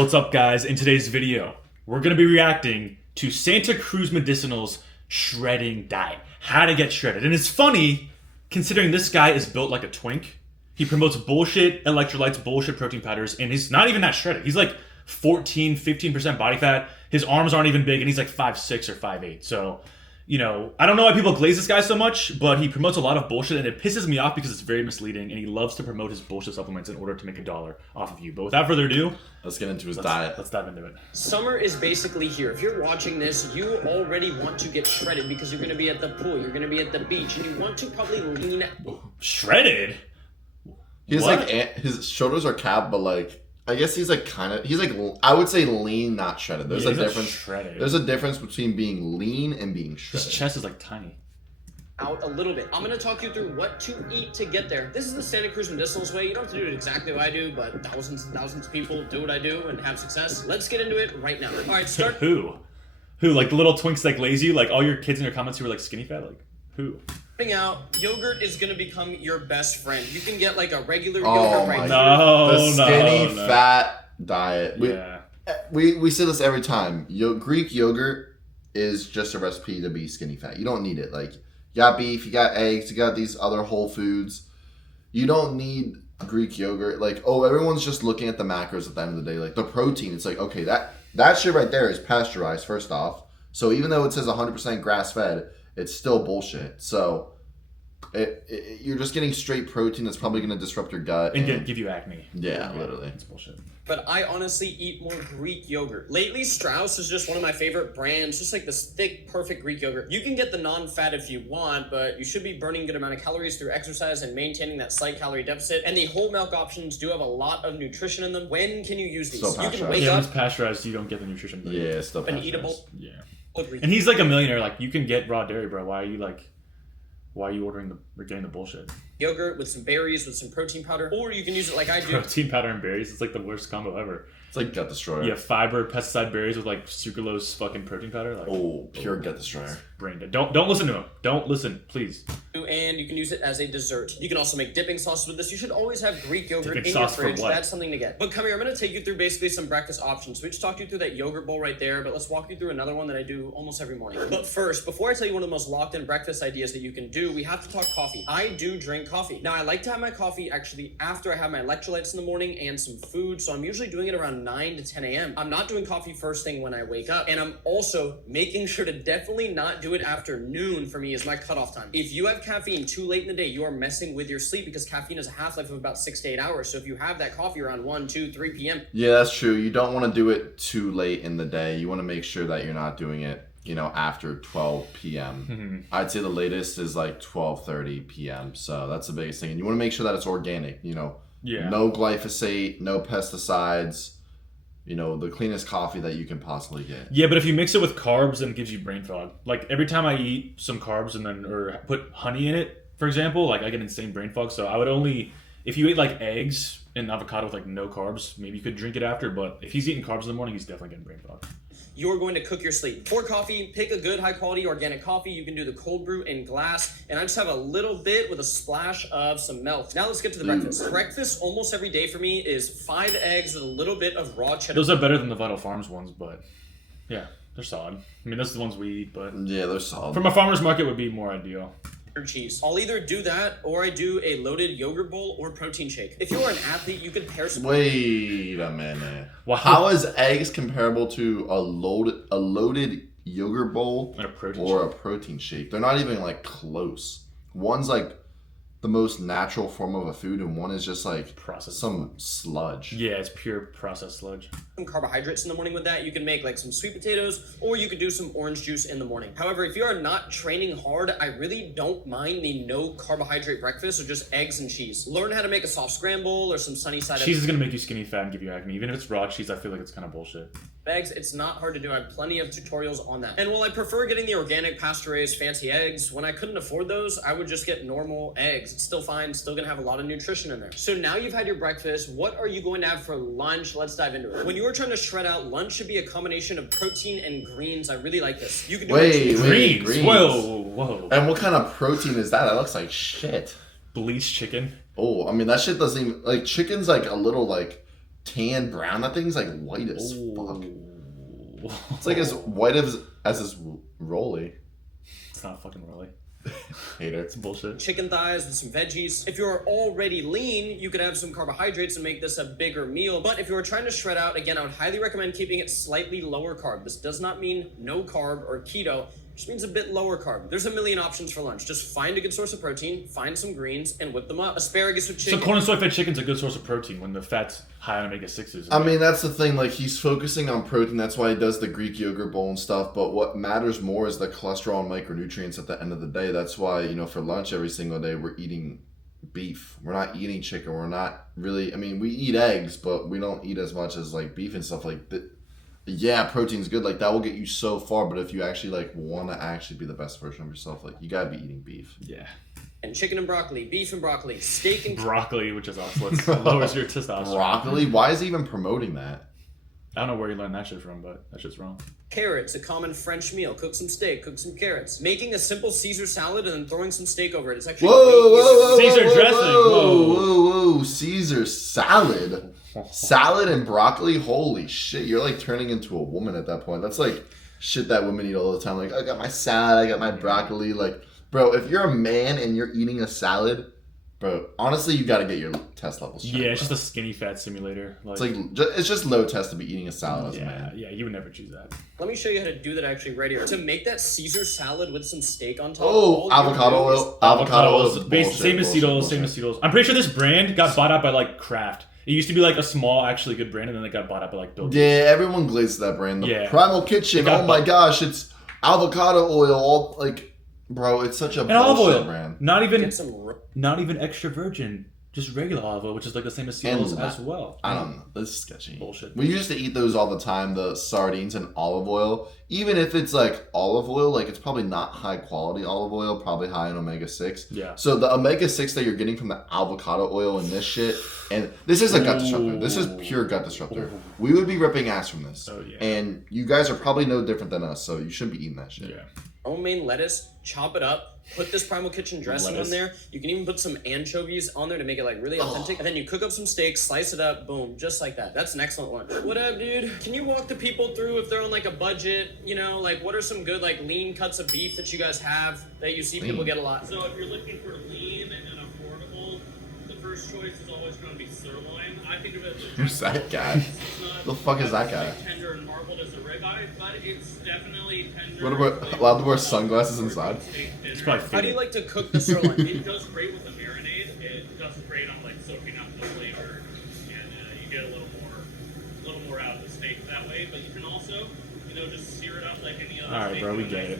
What's up, guys? In today's video, we're going to be reacting to Santa Cruz Medicinal's shredding diet. How to get shredded. And it's funny, considering this guy is built like a twink. He promotes bullshit electrolytes, bullshit protein powders, and he's not even that shredded. He's like 14, 15% body fat. His arms aren't even big, and he's like 5'6" or 5'8". So, you know, I don't know why people glaze this guy so much, but he promotes a lot of bullshit, and it pisses me off because it's very misleading, and he loves to promote his bullshit supplements in order to make $1 off of you. But without further ado, let's get into his diet. Let's dive into it. Summer is basically here. If you're watching this, you already want to get shredded because you're going to be at the pool, you're going to be at the beach, and you want to probably lean. Shredded? He's like, his shoulders are capped, but like, I guess he's like I would say lean, not shredded. There's a difference. Shredded. There's a difference between being lean and being shredded. His chest is like tiny. Out a little bit. I'm going to talk you through what to eat to get there. This is the Santa Cruz Medicinals way. You don't have to do it exactly what I do, but thousands and thousands of people do what I do and have success. Let's get into it right now. All right, start. Who? Like the little twinks that glaze you? Like all your kids in your comments who were like skinny fat? Like who? Out, yogurt is going to become your best friend. You can get like a regular yogurt right now. The skinny fat diet. Yeah. We say this every time. Greek yogurt is just a recipe to be skinny fat. You don't need it. Like, you got beef, you got eggs, you got these other whole foods. You don't need Greek yogurt. Like, oh, everyone's just looking at the macros at the end of the day. Like, the protein, it's like, okay, that shit right there is pasteurized, first off. So even though it says 100% grass-fed, it's still bullshit. So you're just getting straight protein that's probably going to disrupt your gut. And give you acne. Yeah, literally. It's bullshit. But I honestly eat more Greek yogurt. Lately, Strauss is just one of my favorite brands, just like this thick, perfect Greek yogurt. You can get the non-fat if you want, but you should be burning a good amount of calories through exercise and maintaining that slight calorie deficit. And the whole milk options do have a lot of nutrition in them. When can you use these? Still you can wake when up. it's pasteurized, you don't get the nutrition. Yeah, it's still an pasteurized. eatable. Yeah. Greek. And he's like a millionaire. Like, you can get raw dairy, bro. Why are you ordering or getting the bullshit? Yogurt with some berries, with some protein powder, or you can use it like I do. Protein powder and berries. It's like the worst combo ever. It's like gut destroyer. Yeah, fiber, pesticide berries with like sucralose fucking protein powder. Like, pure gut destroyer. Brain dead. Don't listen to him. Don't listen, please. And you can use it as a dessert. You can also make dipping sauces with this. You should always have Greek yogurt Dipping in your sauce for fridge. what? That's something to get. But come here, I'm going to take you through basically some breakfast options. We just talked you through that yogurt bowl right there, but let's walk you through another one that I do almost every morning. But first, before I tell you one of the most locked-in breakfast ideas that you can do, we have to talk coffee. I do drink coffee. Now, I like to have my coffee actually after I have my electrolytes in the morning and some food, so I'm usually doing it around 9 to 10 a.m. I'm not doing coffee first thing when I wake up, and I'm also making sure to definitely not do it after noon. For me is my cutoff time. If you have caffeine too late in the day, you are messing with your sleep because caffeine has a half-life of about 6 to 8 hours. So if you have that coffee around 1, 2, 3 p.m. Yeah, that's true. You don't want to do it too late in the day. You want to make sure that you're not doing it, after 12 p.m. Mm-hmm. I'd say the latest is like 12:30 p.m. So that's the biggest thing. And you want to make sure that it's organic, Yeah. No glyphosate, no pesticides, the cleanest coffee that you can possibly get. Yeah, but if you mix it with carbs, then it gives you brain fog. Like, every time I eat some carbs or put honey in it, for example, like, I get insane brain fog. So I would only, if you eat like eggs and avocado with like no carbs, maybe you could drink it after. But if he's eating carbs in the morning, he's definitely getting brain fog. You're going to cook your sleep. For coffee, pick a good high-quality organic coffee. You can do the cold brew in glass, and I just have a little bit with a splash of some milk. Now let's get to the breakfast. Breakfast almost every day for me is 5 eggs with a little bit of raw cheddar. Those are better than the Vital Farms ones, but yeah, they're solid. I mean, those are the ones we eat, but Yeah, they're solid. from a farmer's market would be more ideal. Cheese. I'll either do that or I do a loaded yogurt bowl or protein shake. If you're an athlete, you could pair some. Wait a minute. Wow. How is eggs comparable to a loaded yogurt bowl And a protein or a protein shake? They're not even like close. One's like the most natural form of a food, and one is just like some sludge. Yeah, it's pure processed sludge. Some carbohydrates in the morning with that. You can make like some sweet potatoes, or you could do some orange juice in the morning. However, if you are not training hard, I really don't mind the no carbohydrate breakfast or just eggs and cheese. Learn how to make a soft scramble or some sunny side Cheese is gonna make you skinny fat and give you acne. Even if it's raw cheese, I feel like it's kind of bullshit. eggs. It's not hard to do. I have plenty of tutorials on that. And while I prefer getting the organic pasture-raised fancy eggs, when I couldn't afford those, I would just get normal eggs. It's still fine, still gonna have a lot of nutrition in there. So now you've had your breakfast, what are you going to have for lunch? Let's dive into it. When you are trying to shred out, lunch should be a combination of protein and greens. I really like this. You can do greens. Whoa. And what kind of protein is that? That looks like shit. Bleached chicken. Oh, I mean, that shit doesn't even, like, chicken's like a little, like, tan brown. That thing's like white as fuck. Ooh. It's like as white as this rolly. It's not fucking rolly. Hater. It's bullshit. Chicken thighs with some veggies. If you're already lean, you could have some carbohydrates and make this a bigger meal. But if you're trying to shred out, again, I would highly recommend keeping it slightly lower carb. This does not mean no carb or keto. Just means a bit lower carb. There's a million options for lunch. Just find a good source of protein, find some greens, and whip them up. Asparagus with chicken. So corn and soy fed chicken's a good source of protein when the fat's high on omega-6s. I mean, that's the thing. Like, he's focusing on protein. That's why he does the Greek yogurt bowl and stuff. But what matters more is the cholesterol and micronutrients at the end of the day. That's why, you know, for lunch every single day, we're eating beef. We're not eating chicken. We're not really... I mean, we eat eggs, but we don't eat as much as, like, beef and stuff like that. Yeah, protein's good. Like, that will get you so far. But if you actually, like, want to actually be the best version of yourself, like, you got to be eating beef. Yeah. And chicken and broccoli, beef and broccoli, steak and... Broccoli, which is also it lowers your testosterone. Broccoli? Why is he even promoting that? I don't know where you learned that shit from, but that shit's wrong. Carrots, a common French meal. Cook some steak, cook some carrots. Making a simple Caesar salad and then throwing some steak over it. It's actually... Caesar dressing. Whoa. Caesar salad. Salad and broccoli? Holy shit. You're like turning into a woman at that point. That's like shit that women eat all the time. Like, I got my salad, I got my broccoli. Like, bro, if you're a man and you're eating a salad, bro, honestly, you got to get your test levels checked. Yeah, it's just a skinny fat simulator. It's like, it's just low test to be eating a salad as a man. Yeah, you would never choose that. Let me show you how to do that actually right here. To make that Caesar salad with some steak on top. Oh, avocado oil. Avocado oil is bullshit. Same as Cedos. I'm pretty sure this brand got bought out by like Kraft. It used to be like a small, actually good brand, and then it got bought out by like Bill. Yeah, everyone glazes that brand. The Primal Kitchen. Oh my gosh, it's avocado oil. All like, bro, it's such a bullshit brand. Not even extra virgin. Just regular olive oil, which is like the same as Cedos as well. I don't know. This is sketchy. Bullshit. We used to eat those all the time, the sardines and olive oil. Even if it's like olive oil, like it's probably not high quality olive oil, probably high in omega-6. Yeah. So the omega-6 that you're getting from the avocado oil and this shit, and this is a gut disruptor. This is pure gut disruptor. We would be ripping ass from this. Oh, yeah. And you guys are probably no different than us, so you shouldn't be eating that shit. Yeah. Romaine lettuce, chop it up, put this Primal Kitchen dressing on there. You can even put some anchovies on there to make it like really authentic. And then you cook up some steak, slice it up, boom, just like that. That's an excellent lunch. What up, dude? Can you walk the people through if they're on like a budget, you know, like what are some good like lean cuts of beef that you guys have that you see people get a lot? So if you're looking for lean and affordable, the first choice is always going to be sirloin. I think of it as Who's that guy? The fuck is that guy? Tender and marbled as a ribeye, but it's definitely tender. What about allowed to wear sunglasses inside? It's probably How do you like to cook the sirloin? It does great with the marinade. It does great on like soaking up the flavor, and you get a little more out of the steak that way. But you can also, just sear it up like any other. All right, steak. bro, we get it.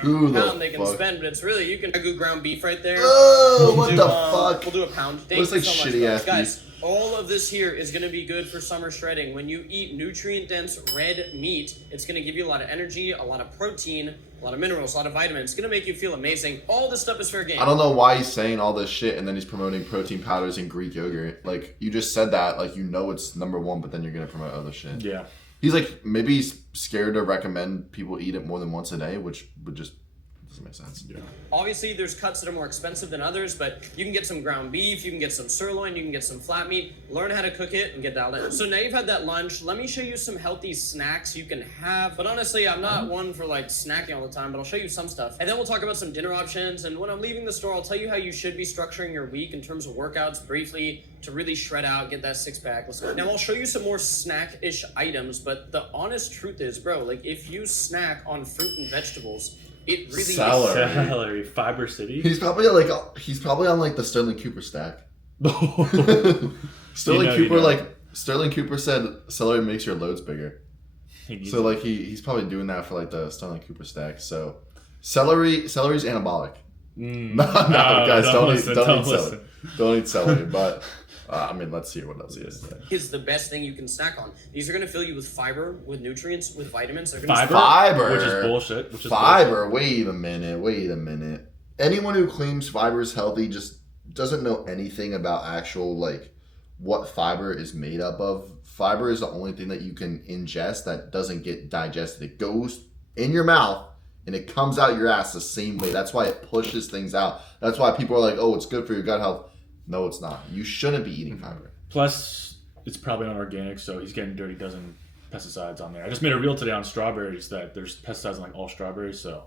Who the Pound they can fuck? spend, but it's really you can do ground beef right there. Oh, what the fuck? We'll do a pound. Thank Looks you like so much, shitty ass guys. All of this here is going to be good for summer shredding. When you eat nutrient-dense red meat, it's going to give you a lot of energy, a lot of protein, a lot of minerals, a lot of vitamins. It's going to make you feel amazing. All this stuff is fair game. I don't know why he's saying all this shit and then he's promoting protein powders and Greek yogurt. Like, you just said that, like, you know it's number one, but then you're going to promote other shit. Yeah. He's like, maybe he's scared to recommend people eat it more than once a day, which would just doesn't make sense. Yeah. Obviously, there's cuts that are more expensive than others, but you can get some ground beef, you can get some sirloin, you can get some flat meat, learn how to cook it, and get dialed in. So now you've had that lunch, let me show you some healthy snacks you can have. But honestly, I'm not one for like snacking all the time, but I'll show you some stuff. And then we'll talk about some dinner options, and when I'm leaving the store, I'll tell you how you should be structuring your week in terms of workouts briefly to really shred out, get that six-pack. Let's go. Now, I'll show you some more snack-ish items, but the honest truth is, bro, like if you snack on fruit and vegetables, it really Celery, Fiber City. He's probably on like the Sterling Cooper stack. Sterling Cooper said celery makes your loads bigger. So like he's probably doing that for like the Sterling Cooper stack. So celery's anabolic. No, guys, don't eat celery. Don't eat celery, but I mean, let's see what else he has to say. Is the best thing you can snack on. These are going to fill you with fiber, with nutrients, with vitamins. They're Fiber, which is bullshit. Fiber. Wait a minute. Anyone who claims fiber is healthy just doesn't know anything about actual like what fiber is made up of. Fiber is the only thing that you can ingest that doesn't get digested. It goes in your mouth and it comes out your ass the same way. That's why it pushes things out. That's why people are like, oh, it's good for your gut health. No, it's not. You shouldn't be eating fiber. Plus, it's probably not organic, so he's getting dirty dozen pesticides on there. I just made a reel today on strawberries that there's pesticides in like all strawberries, so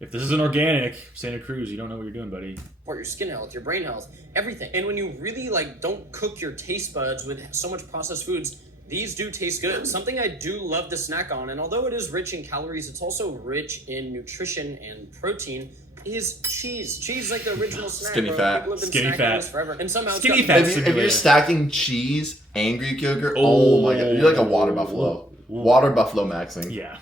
if this isn't organic, Santa Cruz, you don't know what you're doing, buddy. For your skin health, your brain health, everything. And when you really like don't cook your taste buds with so much processed foods, these do taste good. Something I do love to snack on, and although it is rich in calories, it's also rich in nutrition and protein, is cheese. Cheese like the original snack. Skinny bro. fat. People have been Skinny snacking fat. this forever. And somehow it's Skinny gotten- fat. If you're stacking cheese and Greek yogurt, oh my god, you're like a water buffalo. Water buffalo maxing. Yeah.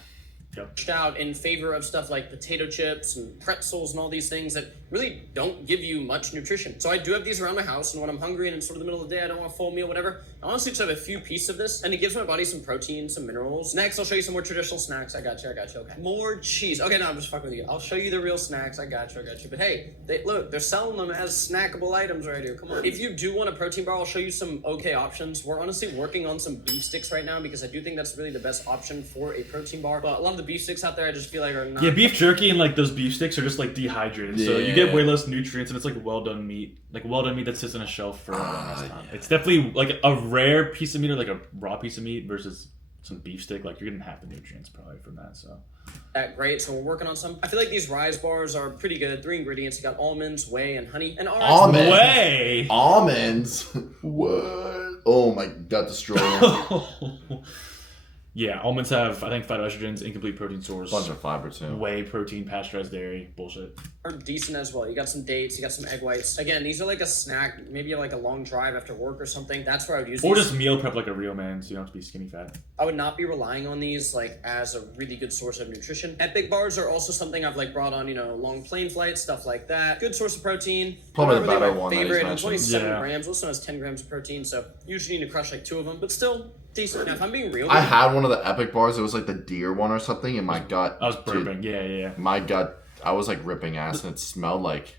Yep. out in favor of stuff like potato chips and pretzels and all these things that really don't give you much nutrition. So I do have these around my house, and when I'm hungry and it's sort of the middle of the day, I don't want a full meal, whatever, I honestly just have a few pieces of this, and it gives my body some protein, some minerals. Next, I'll show you some more traditional snacks. I got you, okay. More cheese. Okay, no, I'm just fucking with you. I'll show you the real snacks. I got you. But hey, look, they're selling them as snackable items right here. Come on. If you do want a protein bar, I'll show you some okay options. We're honestly working on some beef sticks right now because I do think that's really the best option for a protein bar. But a lot of the beef sticks out there, I just feel like are not. Yeah, beef jerky and like those beef sticks are just like dehydrated, so you get way less nutrients, and it's like well done meat that sits on a shelf for a long time. Yeah. It's definitely like a rare piece of meat or like a raw piece of meat versus some beef stick. Like you're getting half the nutrients probably from that. So Great, so we're working on some. I feel like these rise bars are pretty good. 3 ingredients. You got almonds, whey, and honey. And Almonds? way. Almonds? What? Oh my god, destroyer. Yeah, almonds have, I think, phytoestrogens, incomplete protein source, Bunch of fiber too. whey protein, pasteurized dairy, bullshit. are decent as well. You got some dates, you got some egg whites. Again, these are like a snack, maybe like a long drive after work or something. That's where I would use Or these. just meal prep like a real man, so you don't have to be skinny fat. I would not be relying on these like as a really good source of nutrition. Epic bars are also something I've like brought on, long plane flights, stuff like that. Good source of protein. Probably Not the really better my one that he's favorite. It's only mentioned. 7 Yeah. grams. Also has 10 grams of protein, so usually need to crush like 2 of them, but still decent. Now, if I'm being real, I had one of the epic bars. It was like the deer one or something, and my gut. I was dude, burping, yeah. my gut. I was like ripping ass, and it smelled like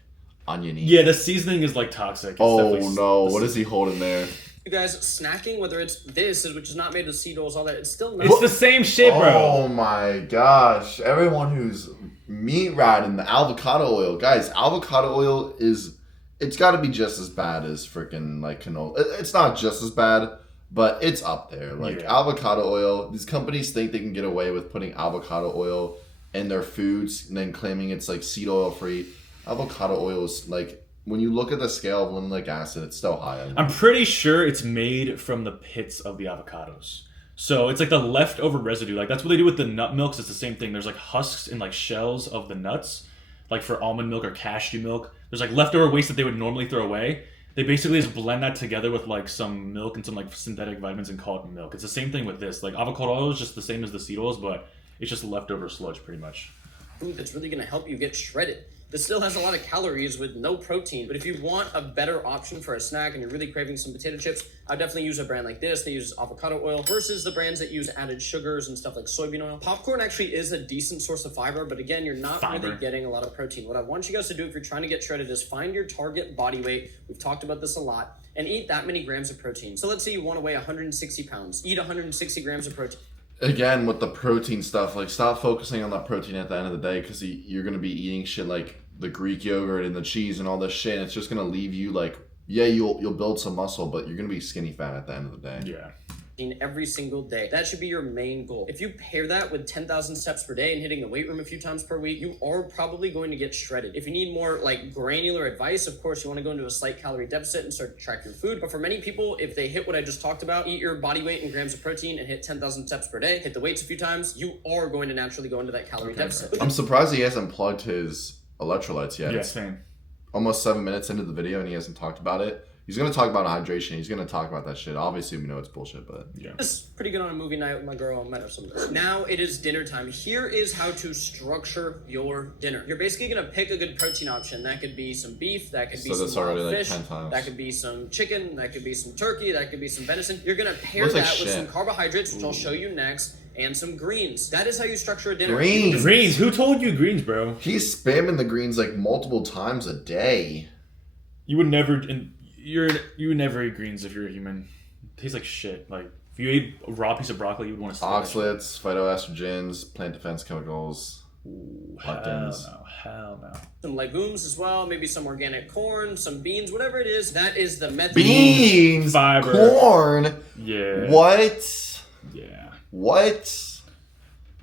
oniony. Yeah, the seasoning is like toxic. It's Oh definitely- no! What is he holding there? you guys snacking, whether it's this, which is not made of seed oils, all that, it's still not. It's the same shit, bro. Oh my gosh! Everyone who's meat riding the avocado oil, guys. Avocado oil is. It's got to be just as bad as freaking like canola. It's not just as bad, but it's up there. Like Yeah. avocado oil. These companies think they can get away with putting avocado oil in their foods and then claiming it's like seed oil free. Avocado oil is like, when you look at the scale of linoleic acid, it's still high. I'm pretty sure it's made from the pits of the avocados. So it's like the leftover residue. Like that's what they do with the nut milks. It's the same thing. There's like husks and like shells of the nuts, like for almond milk or cashew milk. There's like leftover waste that they would normally throw away. They basically just blend that together with like some milk and some like synthetic vitamins and call it milk. It's the same thing with this. Like avocado oil is just the same as the seed oils, but it's just leftover sludge pretty much. Food that's really going to help you get shredded. This still has a lot of calories with no protein, but if you want a better option for a snack and you're really craving some potato chips, I'd definitely use a brand like this that uses avocado oil versus the brands that use added sugars and stuff like soybean oil. Popcorn actually is a decent source of fiber, but again, you're not really getting a lot of protein. What I want you guys to do if you're trying to get shredded is find your target body weight. We've talked about this a lot, and eat that many grams of protein. So let's say you want to weigh 160 pounds. Eat 160 grams of protein. Again, with the protein stuff, like stop focusing on that protein at the end of the day, because you're gonna be eating shit like the Greek yogurt and the cheese and all this shit, and it's just gonna leave you like, yeah, you'll build some muscle, but you're gonna be skinny fat at the end of the day. Yeah. Every single day. That should be your main goal. If you pair that with 10,000 steps per day and hitting the weight room a few times per week, you are probably going to get shredded. If you need more like granular advice, of course, you want to go into a slight calorie deficit and start to track your food. But for many people, if they hit what I just talked about, eat your body weight in grams of protein and hit 10,000 steps per day, hit the weights a few times, you are going to naturally go into that calorie deficit. I'm surprised he hasn't plugged his electrolytes yet. Yeah, It's same. almost 7 minutes into the video and he hasn't talked about it. He's gonna talk about hydration. He's gonna talk about that shit. Obviously, we know it's bullshit, but Yeah. This is pretty good on a movie night with my girl. I might have some of this. Now it is dinner time. Here is how to structure your dinner. You're basically gonna pick a good protein option. That could be some beef. That could be So some that's already wild like fish. 10 times. That could be some chicken. That could be some turkey. That could be some venison. You're gonna pair Looks like that with shit. some carbohydrates, which I'll show you next, and some greens. That is how you structure a dinner. Greens. Greens. Who told you greens, bro? he's spamming the greens like multiple times a day. You would never. And you would never eat greens if you're a human. It tastes like shit. Like if you ate a raw piece of broccoli, you would want to. Oxalates, phytoestrogens, plant defense chemicals. lectins. Hell no. Some legumes as well, maybe some organic corn, some beans, whatever it is. That is the method. Beans, Fiber. corn. Yeah. What? Yeah. What?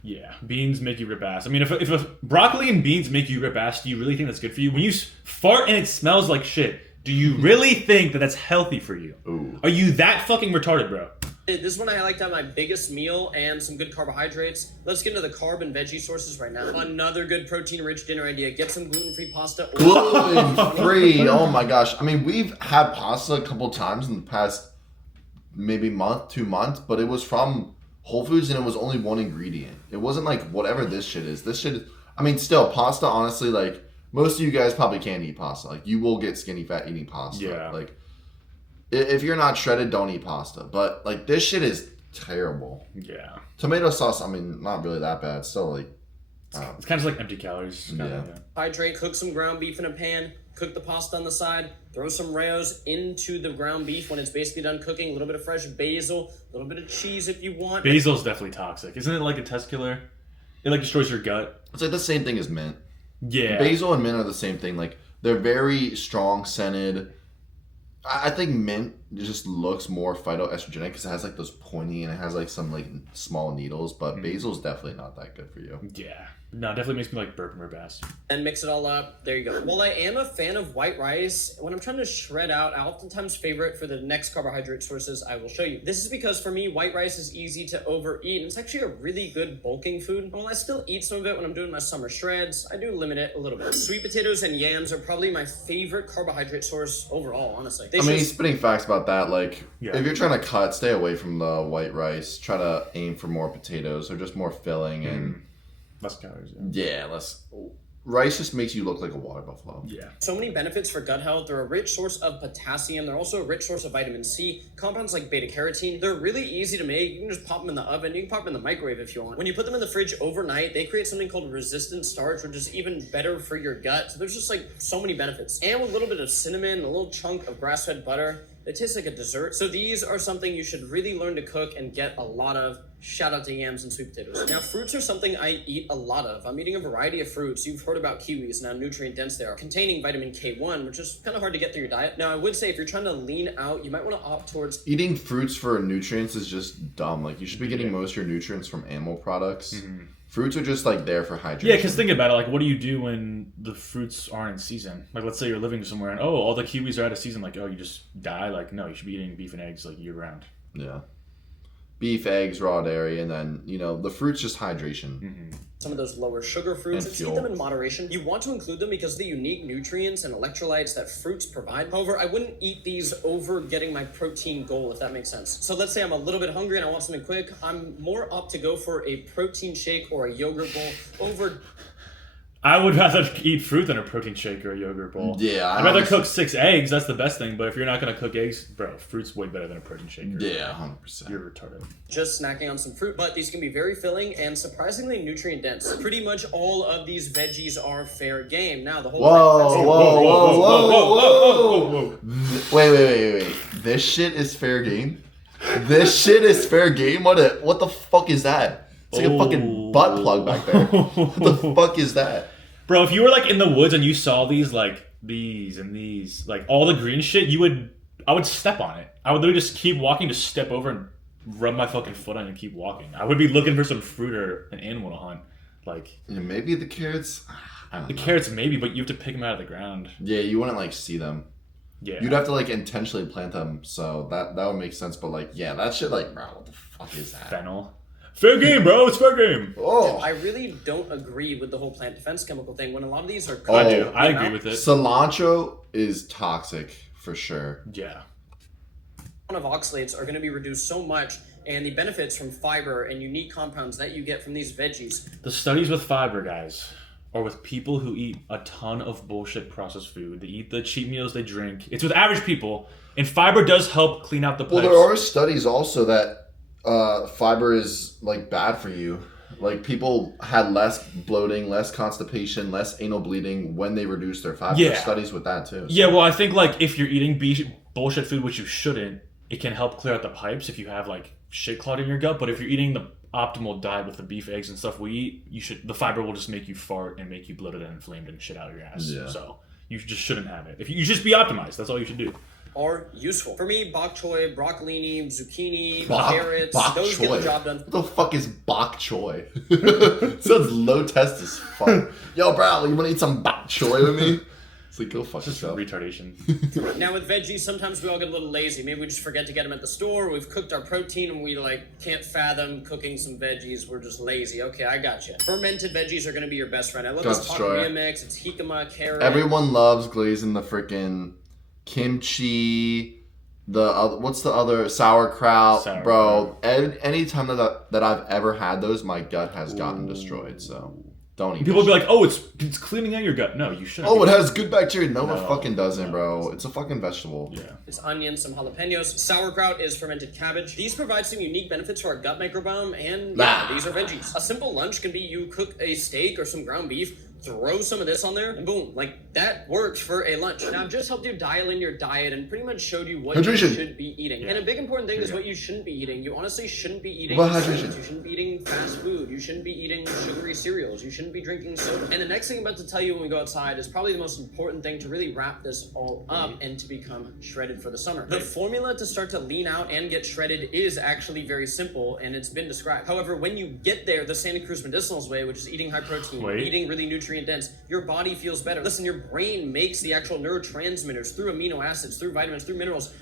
Yeah. Beans make you rip ass. I mean, if a broccoli and beans make you rip ass, do you really think that's good for you? When you fart and it smells like shit, do you really think that that's healthy for you? Ooh. Are you that fucking retarded, bro? This is when I like to have my biggest meal and some good carbohydrates. Let's get into the carb and veggie sources right now. Another good protein-rich dinner idea. Get some gluten-free pasta. Gluten-free. Oh my gosh. I mean, we've had pasta a couple times in the past maybe month, 2 months, but it was from Whole Foods and it was only one ingredient. It wasn't like whatever this shit is. This shit is, I mean, still, pasta, honestly, like, most of you guys probably can't eat pasta. Like, you will get skinny fat eating pasta. Yeah. Like, if you're not shredded, don't eat pasta. But, like, this shit is terrible. Yeah. Tomato sauce, I mean, not really that bad. Still, like, It's kind of like empty calories. Yeah. Hydrate, cook some ground beef in a pan, cook the pasta on the side, throw some Rayo's into the ground beef when it's basically done cooking, a little bit of fresh basil, a little bit of cheese if you want. Basil's definitely toxic. Isn't it like a test killer? It like destroys your gut. it's like the same thing as mint. Yeah. Basil and mint are the same thing. Like, they're very strong scented. I think mint just looks more phytoestrogenic because it has like those pointy and it has like some like small needles, but basil's definitely not that good for you. Yeah. No, it definitely makes me like burp and rip ass. And mix it all up. There you go. While I am a fan of white rice, when I'm trying to shred out, I oftentimes favor it for the next carbohydrate sources I will show you. This is because for me, white rice is easy to overeat, and it's actually a really good bulking food. And while I still eat some of it when I'm doing my summer shreds, I do limit it a little bit. Sweet potatoes and yams are probably my favorite carbohydrate source overall, honestly. I mean, spitting facts about that, like, Yeah. if you're trying to cut, stay away from the white rice. Try to aim for more potatoes. They're just more filling and, Less calories. yeah, less. Rice just makes you look like a water buffalo. Yeah. So many benefits for gut health. They're a rich source of potassium. They're also a rich source of vitamin C. Compounds like beta carotene. They're really easy to make. You can just pop them in the oven. You can pop them in the microwave if you want. When you put them in the fridge overnight, they create something called resistant starch, which is even better for your gut. So there's just like so many benefits. And with a little bit of cinnamon, a little chunk of grass-fed butter, it tastes like a dessert. So these are something you should really learn to cook and get a lot of. Shout out to yams and sweet potatoes. Now, fruits are something I eat a lot of. I'm eating a variety of fruits. You've heard about kiwis and how nutrient dense they are, containing vitamin K1, which is kind of hard to get through your diet. Now, I would say if you're trying to lean out, you might want to opt towards Eating fruits for nutrients is just dumb. Like, you should be getting most of your nutrients from animal products. Fruits are just like there for hydration. Yeah, because think about it. Like, what do you do when the fruits aren't in season? Like, let's say you're living somewhere and, all the kiwis are out of season. Like, you just die? Like, no, you should be eating beef and eggs, like, year-round. Yeah. Beef, eggs, raw dairy, and then, the fruit's just hydration. some of those lower sugar fruits And and eat fuel. them in moderation. You want to include them because of the unique nutrients and electrolytes that fruits provide. However, I wouldn't eat these over getting my protein goal, if that makes sense. So let's say I'm a little bit hungry and I want something quick. I'm more up to go for a protein shake or a yogurt bowl over. I would rather eat fruit than a protein shake or a yogurt bowl. Yeah, I'd rather cook 6 eggs. That's the best thing. But if you're not going to cook eggs, bro, fruit's way better than a protein shaker. Yeah, 100%. You're retarded. Just snacking on some fruit, but these can be very filling and surprisingly nutrient dense. Pretty much all of these veggies are fair game. Now the whole Whoa. Wait. This shit is fair game? This shit is fair game? What the fuck is that? It's like a fucking butt plug back there. What the fuck is that? Bro, if you were like in the woods and you saw these, like these and these, like all the green shit, I would step on it. I would literally just keep walking, just step over and rub my fucking foot on it and keep walking. I would be looking for some fruit or an animal to hunt. Like, Yeah, maybe the carrots. I don't the know. carrots maybe, but you have to pick them out of the ground. Yeah, you wouldn't like see them. Yeah. You'd have to like intentionally plant them, so that would make sense. But like, yeah, that shit, like, bro, what the fuck is that? Fennel. Fair game, bro. It's fair game. Oh, I really don't agree with the whole plant defense chemical thing when a lot of these are I Oh, do. I agree with it. cilantro is toxic for sure. Yeah. of oxalates are going to be reduced so much, and the benefits from fiber and unique compounds that you get from these veggies. The studies with fiber, guys, are with people who eat a ton of bullshit processed food. They eat the cheap meals, they drink. It's with average people, and fiber does help clean out the pipes. Well, there are studies also that fiber is like bad for you. Like, people had less bloating, less constipation, less anal bleeding when they reduced their fiber. Yeah. There's studies with that too. Yeah, well, I think like if you're eating bullshit food, which you shouldn't, it can help clear out the pipes if you have like shit clot in your gut. But if you're eating the optimal diet with the beef, eggs, and stuff we eat, the fiber will just make you fart and make you bloated and inflamed and shit out of your ass. Yeah. So you just shouldn't have it. If you just be optimized, that's all you should do. Are useful. For me, bok choy, broccolini, zucchini, Bok carrots, those choy. get the job done. What the fuck is bok choy? Sounds low test as fuck. Yo, bro, you wanna eat some bok choy with me? It's like, go fuck Just yourself. retardation. Now with veggies, sometimes we all get a little lazy. Maybe we just forget to get them at the store. We've cooked our protein and we can't fathom cooking some veggies. We're just lazy. Okay, I got you. Fermented veggies are gonna be your best friend. I love Gut this destroyer. papaya mix. It's jicama, carrot. Everyone loves glazing the freaking kimchi. What's the other sauerkraut, bro? Anytime that I've ever had those, my gut has gotten destroyed. So don't eat. People will be like, "Oh, it's cleaning out your gut." No, you shouldn't. Oh, it has good bacteria. No, it No, fucking doesn't, no, bro. It's a fucking vegetable. Yeah. It's onions, some jalapenos. Sauerkraut is fermented cabbage. These provide some unique benefits to our gut microbiome, and these are veggies. A simple lunch can be you cook a steak or some ground beef, throw some of this on there, and boom, that works for a lunch. Now, I've just helped you dial in your diet and pretty much showed you what Hydration. you should be eating. Yeah. And a big important thing is what you shouldn't be eating. You honestly shouldn't be eating What sweets. hydration? You shouldn't be eating fast food. You shouldn't be eating sugary cereals. You shouldn't be drinking soda. And the next thing I'm about to tell you when we go outside is probably the most important thing to really wrap this all up and to become shredded for the summer. The formula to start to lean out and get shredded is actually very simple, and it's been described. However, when you get there, the Santa Cruz Medicinals way, which is eating high protein, eating really nutrient dense, your body feels better. Listen, your brain makes the actual neurotransmitters through amino acids, through vitamins, through minerals.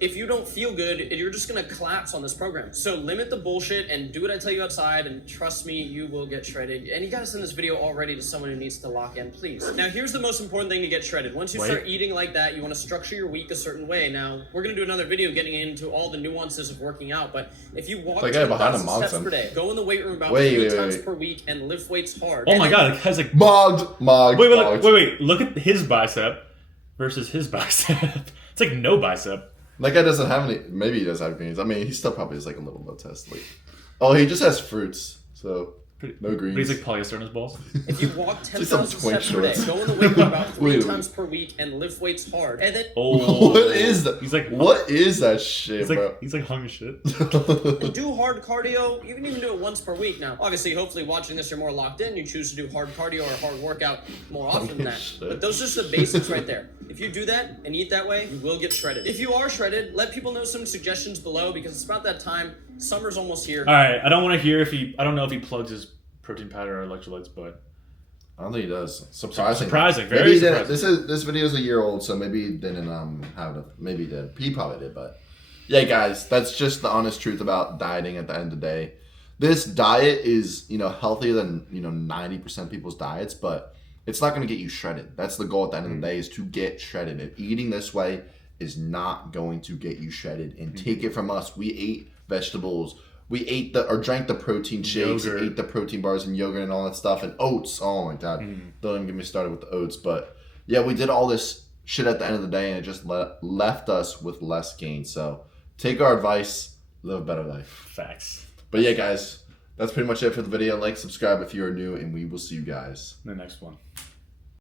If you don't feel good, you're just gonna collapse on this program. So limit the bullshit and do what I tell you outside, and trust me, you will get shredded. And you gotta send this video already to someone who needs to lock in, please. Now, here's the most important thing to get shredded. Once you start eating like that, you wanna structure your week a certain way. Now, we're gonna do another video getting into all the nuances of working out, but if you walk 10,000 steps per day, go in the weight room about 3 times per week, and lift weights hard. Oh my god, it has Mogged. Wait. Look at his bicep versus his bicep. It's like no bicep. That guy doesn't have any. Maybe he does have greens. I mean, he still probably is a little low test. Oh, he just has fruits. So no greens. But he's like polyester in his balls. If you walk 10,000 Like some twink steps per day, shorts. go in the weight room about 3 Wait. times per week, and lift weights hard. And then What is that? He's like, what is that shit, bro? He's like hung as shit. do hard cardio. You can even do it once per week. Now, obviously, hopefully watching this, you're more locked in. You choose to do hard cardio or hard workout more often than that. Shit. But those are just the basics right there. If you do that and eat that way, you will get shredded. If you are shredded, let people know some suggestions below because it's about that time. Summer's almost here. All right, I don't want to hear I don't know if he plugs his protein powder or electrolytes, but I don't think he does. Surprising. Very Maybe he surprising. didn't. This video is a year old, so maybe he didn't have it. Maybe he did. He probably did, but yeah, guys, that's just the honest truth about dieting. At the end of the day, this diet is healthier than 90% of people's diets, but it's not going to get you shredded. That's the goal at the end of the day, is to get shredded. And eating this way is not going to get you shredded. And take it from us, we ate vegetables. We ate drank the protein shakes, ate the protein bars and yogurt and all that stuff, and oats. Oh my god, don't even get me started with the oats. But yeah, we did all this shit at the end of the day, and it just left us with less gain. So take our advice, live a better life. Facts. But yeah, guys, that's pretty much it for the video. Like, subscribe if you are new, and we will see you guys The next one.